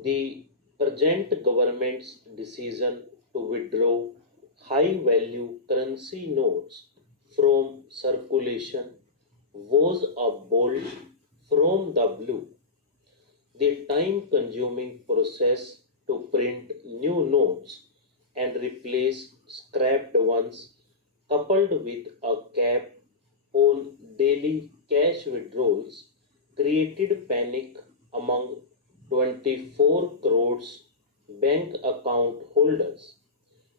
The present government's decision to withdraw high value currency notes from circulation was a bolt from the blue. The time consuming process to print new notes and replace scrapped ones, coupled with a cap on daily cash withdrawals, created panic among 24 crores bank account holders.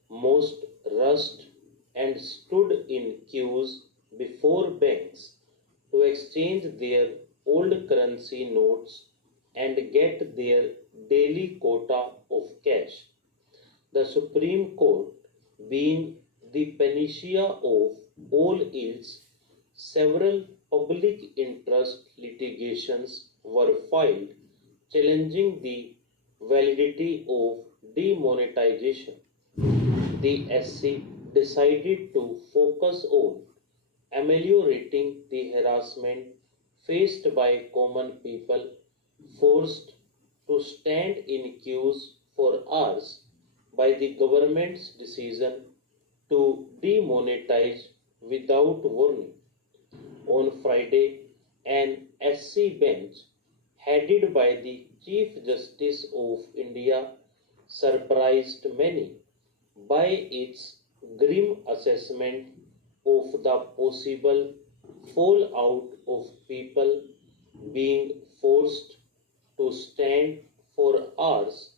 Most rushed and stood in queues before banks to exchange their old currency notes and get their daily quota of cash. The Supreme Court, being the panacea of all ills, several public interest litigations were filed challenging the validity of demonetization. The SC decided to focus on ameliorating the harassment faced by common people forced to stand in queues for hours by the government's decision to demonetize without warning. On Friday, an SC bench headed by the Chief Justice of India surprised many by its grim assessment of the possible fallout of people being forced to stand for hours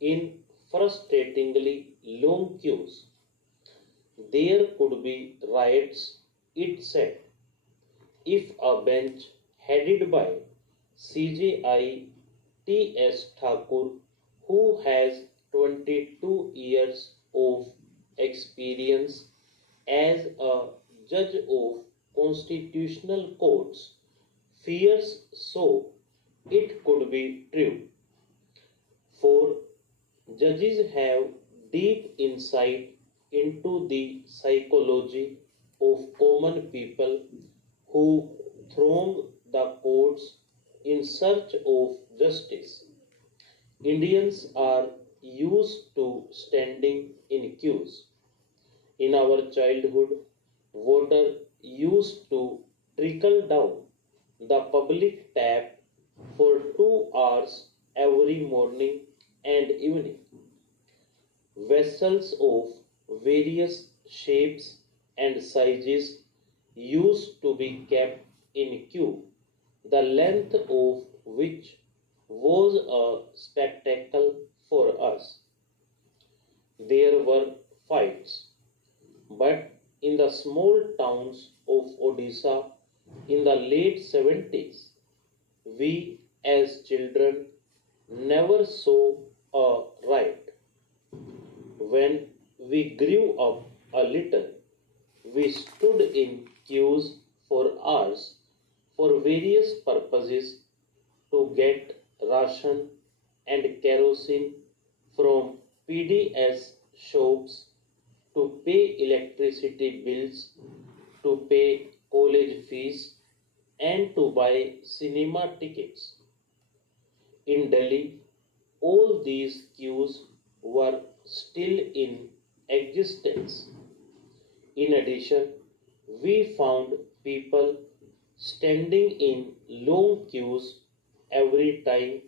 in frustratingly long queues. There could be riots, it said, if a bench headed by CJI T.S. Thakur, who has 22 years of experience as a judge of constitutional courts, fears so it could be true. For judges have deep insight into the psychology of common people who throng the courts in search of justice. Indians are used to standing in queues. In our childhood, water used to trickle down the public tap for 2 hours every morning and evening. Vessels of various shapes and sizes used to be kept in queue, the length of which was a spectacle for us. There were fights, but in the small towns of Odisha in the late 70s, we as children never saw a riot. When we grew up a little, we stood in queues for hours for various purposes to get ration and kerosene from PDS shops, to pay electricity bills, to pay college fees, and to buy cinema tickets. In Delhi, all these queues were still in existence. In addition, we found people standing in long queues every time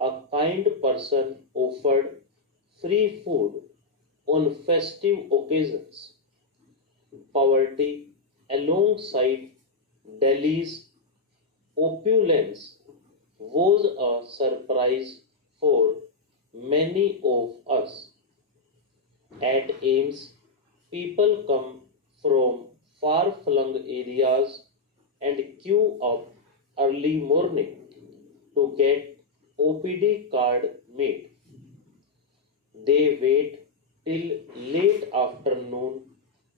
a kind person offered free food on festive occasions. Poverty, alongside Delhi's opulence, was a surprise for many of us. At AIMS, people come from far flung areas and queue up early morning to get OPD card made. They wait till late afternoon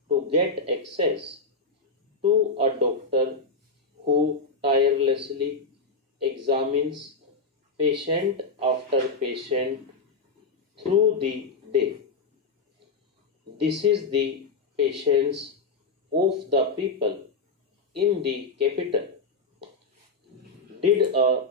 to get access to a doctor who tirelessly examines patient after patient through the day. This is the patience of the people in the capital. Did a